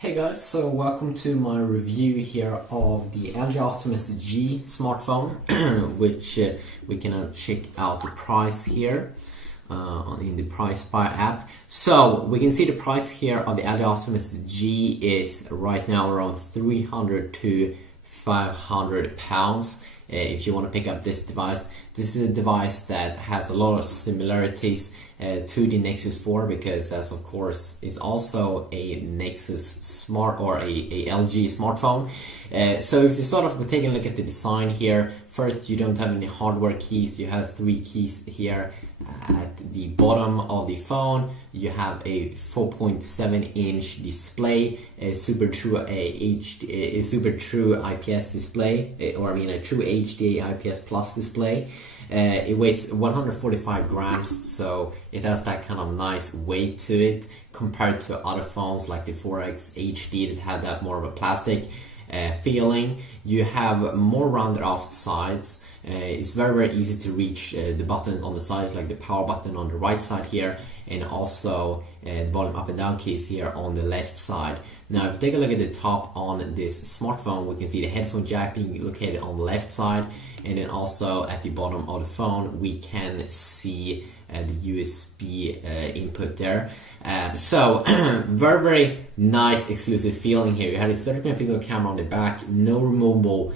Hey guys, so welcome to my review here of the LG Optimus G smartphone, which we can now check out the price here in the Price Buy app. So we can see the price here of the LG Optimus G is right now around 300 to 500 pounds. If you want to pick up this device, this is a device that has a lot of similarities to the Nexus 4, because that's of course is also a Nexus Smart or a LG smartphone. So if you sort of take a look at the design here, first you don't have any hardware keys. You have 3 keys here at the bottom of the phone. You have a 4.7-inch display, a super true IPS display, or I mean a true HD IPS Plus display. It weighs 145 grams, so it has that kind of nice weight to it compared to other phones like the 4X HD that had that more of a plastic feeling. You have more rounded off sides. It's very easy to reach the buttons on the sides, like the power button on the right side here, and also the volume up and down keys here on the left side. Now if you take a look at the top on this smartphone, we can see the headphone jack being located on the left side, and then also at the bottom of the phone we can see the USB input there. So very nice exclusive feeling here. You have a 30 megapixel camera on the back, no removable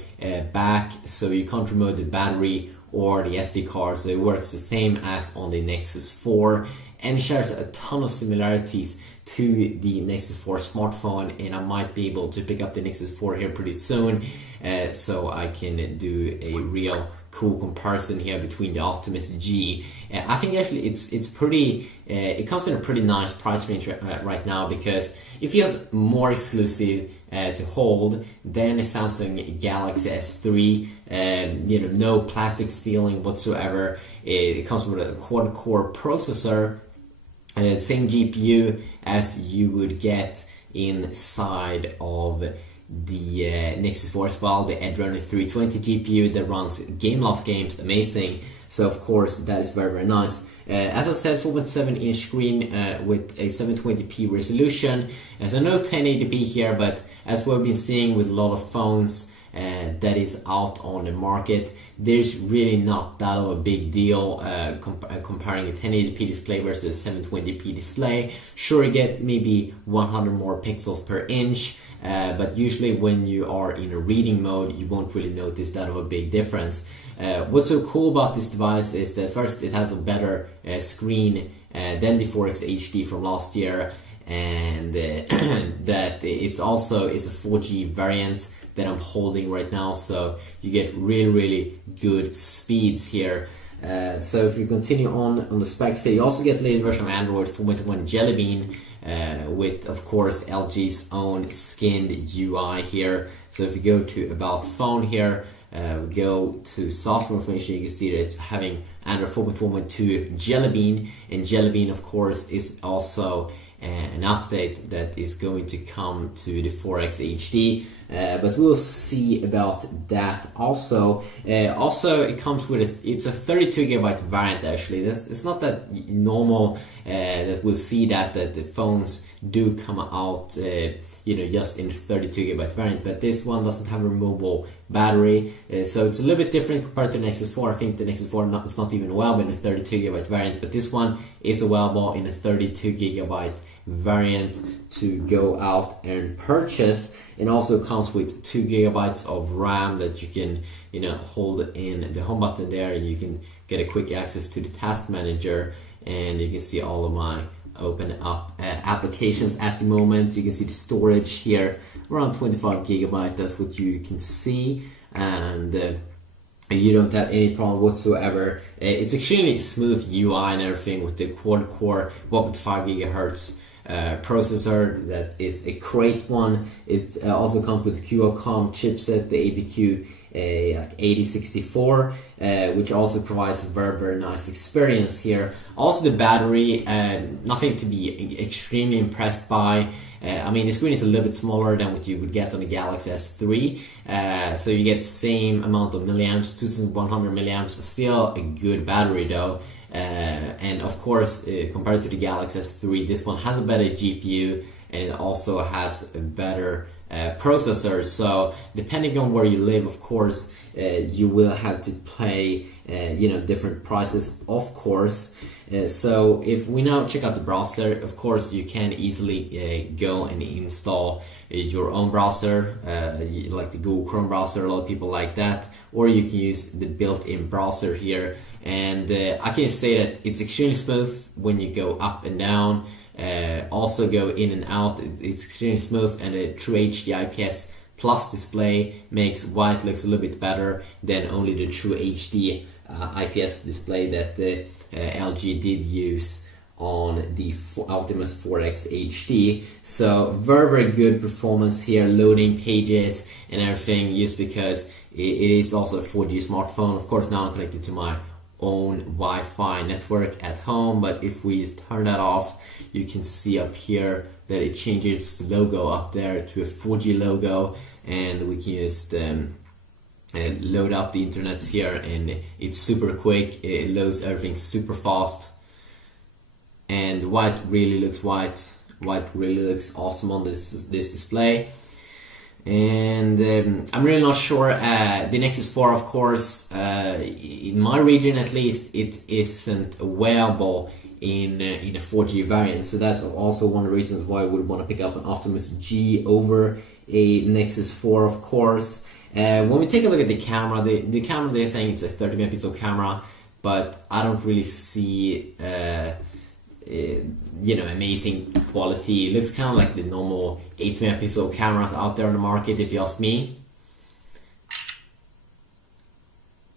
back, so you can't remove the battery or the SD card, so it works the same as on the Nexus 4 and shares a ton of similarities to the Nexus 4 smartphone, and I might be able to pick up the Nexus 4 here pretty soon, so I can do a real cool comparison here between the Optimus G. I think actually it's pretty, it comes in a pretty nice price range right now, because it feels more exclusive to hold than a Samsung Galaxy S3. You know, no plastic feeling whatsoever. It comes with a quad-core processor, same GPU as you would get inside of the Nexus 4 as well, the Adreno 320 GPU that runs game-loft games, amazing. So of course that is very nice. As I said, 4.7-inch screen with a 720p resolution. As I know 1080p here, but as we've been seeing with a lot of phones that is out on the market, there's really not that of a big deal comparing a 1080p display versus a 720p display. Sure, you get maybe 100 more pixels per inch, but usually when you are in a reading mode you won't really notice that of a big difference. What's so cool about this device is that first it has a better screen than the 4X HD from last year, and that it's also is a 4G variant that I'm holding right now, so you get really good speeds here. So if you continue on the specs here, you also get the latest version of Android 4.1 Jelly Bean, with of course LG's own skinned UI here. So if you go to About Phone here, go to software information, you can see that it's having Android 4.1.2 Jelly Bean, and Jelly Bean of course is also an update that is going to come to the 4X HD, but we'll see about that also. Also, it comes with it's a 32GB variant actually. It's not that normal that we'll see that the phones do come out you know, just in 32GB variant, but this one doesn't have a removable battery, so it's a little bit different compared to Nexus 4. I think the Nexus 4 is not even available in a 32GB variant, but this one is available in a 32GB variant to go out and purchase. It also comes with 2GB of RAM that you can, you know, hold in the home button there, and you can get a quick access to the task manager, and you can see all of my open up applications at the moment. You can see the storage here around 25GB. That's what you can see, and you don't have any problem whatsoever. It's extremely smooth UI and everything with the quad-core 1.5 GHz processor. That is a great one. It also comes with the Qualcomm chipset, the APQ like 8064, which also provides a very nice experience here. Also the battery, nothing to be extremely impressed by. I mean, the screen is a little bit smaller than what you would get on the Galaxy S3, so you get the same amount of milliamps, 2100 milliamps, still a good battery though. And of course, compared to the Galaxy S3, this one has a better GPU, and it also has a better processor. So depending on where you live, of course, you will have to pay different prices, of course. So if we now check out the browser, of course you can easily go and install your own browser, like the Google Chrome browser. A lot of people like that, or you can use the built-in browser here, and I can say that it's extremely smooth when you go up and down, also go in and out. It's extremely smooth, and a True HD IPS Plus display makes white looks a little bit better than only the True HD IPS display that LG did use on the Optimus 4X HD. So very good performance here, loading pages and everything, just because it is also a 4G smartphone. Of course, now I'm connected to my own Wi-Fi network at home, but if we just turn that off, you can see up here that it changes the logo up there to a 4G logo, and we can just load up the internet here, and it's super quick. It loads everything super fast, and white really looks awesome on this display. And I'm really not sure. The Nexus 4, of course, in my region at least, it isn't available in a 4G variant, so that's also one of the reasons why I would want to pick up an Optimus G over a Nexus 4, of course. When we take a look at the camera, the camera, they're saying it's a 30 megapixel camera, but I don't really see amazing quality. It looks kind of like the normal 8 megapixel cameras out there on the market, if you ask me.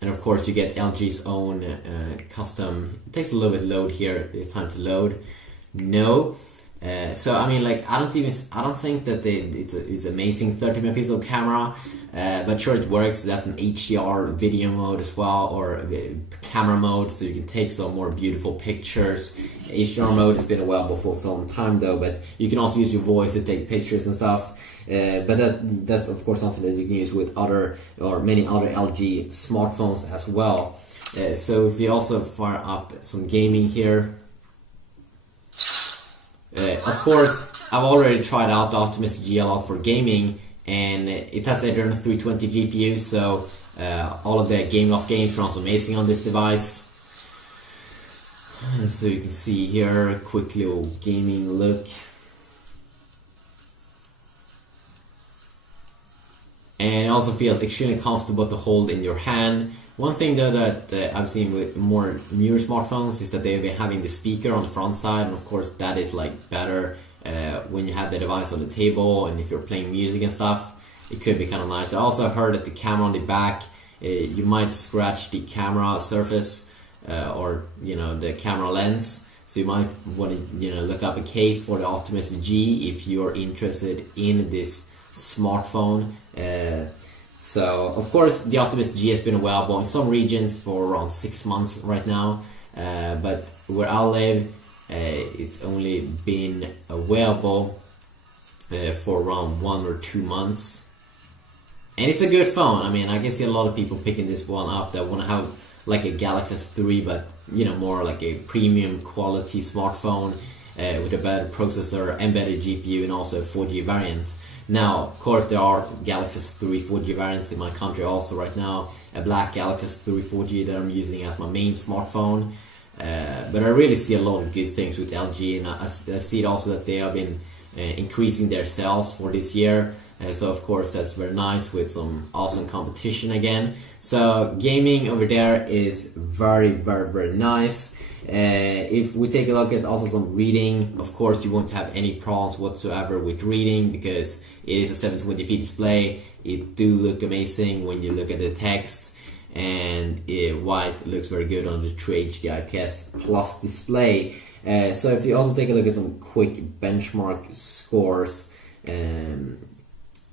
And of course you get LG's own custom. It takes a little bit to load here. It's time to load. No. So I mean, like, I don't think that it's amazing 30 megapixel camera, but sure, it works. That's an HDR video mode as well, or camera mode, so you can take some more beautiful pictures. HDR mode has been available for some time though, but you can also use your voice to take pictures and stuff. But that's of course something that you can use with many other LG smartphones as well. So if you also fire up some gaming here. Of course, I've already tried out the Optimus G a lot for gaming, and it has better than 320 GPU, so all of the Gameloft games runs amazing on this device. So you can see here a quick little gaming look. And it also feels extremely comfortable to hold in your hand. One thing though that I've seen with more newer smartphones is that they've been having the speaker on the front side, and of course that is like better when you have the device on the table, and if you're playing music and stuff, it could be kind of nice. I also heard that the camera on the back, you might scratch the camera surface or the camera lens, so you might want to look up a case for the Optimus G if you're interested in this smartphone. So of course the Optimus G has been available in some regions for around 6 months right now, but where I live, it's only been available for around 1 or 2 months, and it's a good phone. I mean, I can see a lot of people picking this one up that want to have like a Galaxy S3, but more like a premium quality smartphone with a better processor, embedded GPU, and also a 4G variant. Now, of course, there are Galaxy S3 4G variants in my country also right now. A black Galaxy S3 4G that I'm using as my main smartphone. But I really see a lot of good things with LG, and I see it also that they have been increasing their sales for this year. So of course that's very nice, with some awesome competition again. So gaming over there is very nice. If we take a look at also some reading, of course you won't have any problems whatsoever with reading, because it is a 720p display. It do look amazing when you look at the text, and white looks very good on the True HD IPS Plus display. So if you also take a look at some quick benchmark scores,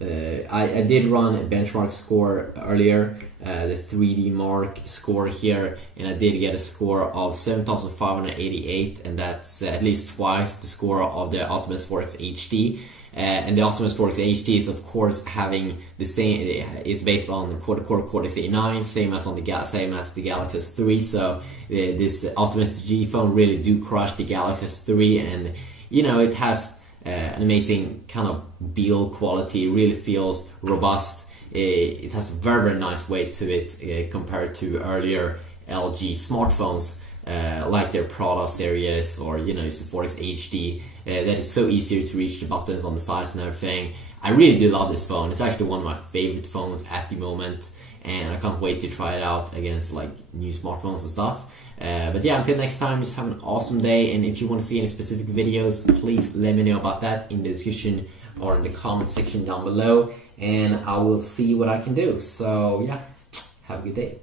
I did run a benchmark score earlier, the 3D Mark score here, and I did get a score of 7,588, and that's at least twice the score of the Optimus 4X HD. And the Optimus 4X HD is of course having the same, is based on the quad-core Cortex A9, same as the Galaxy S3. So this Optimus G phone really do crush the Galaxy S3, and it has an amazing kind of build quality. It really feels robust. It has a very, very nice weight to it compared to earlier LG smartphones, like their Prada series, or the 4X HD, that is so easier to reach the buttons on the sides and everything. I really do love this phone. It's actually one of my favorite phones at the moment, and I can't wait to try it out against like new smartphones and stuff. But yeah, until next time, just have an awesome day, and if you want to see any specific videos, please let me know about that in the description or in the comment section down below, and I will see what I can do. So yeah, have a good day.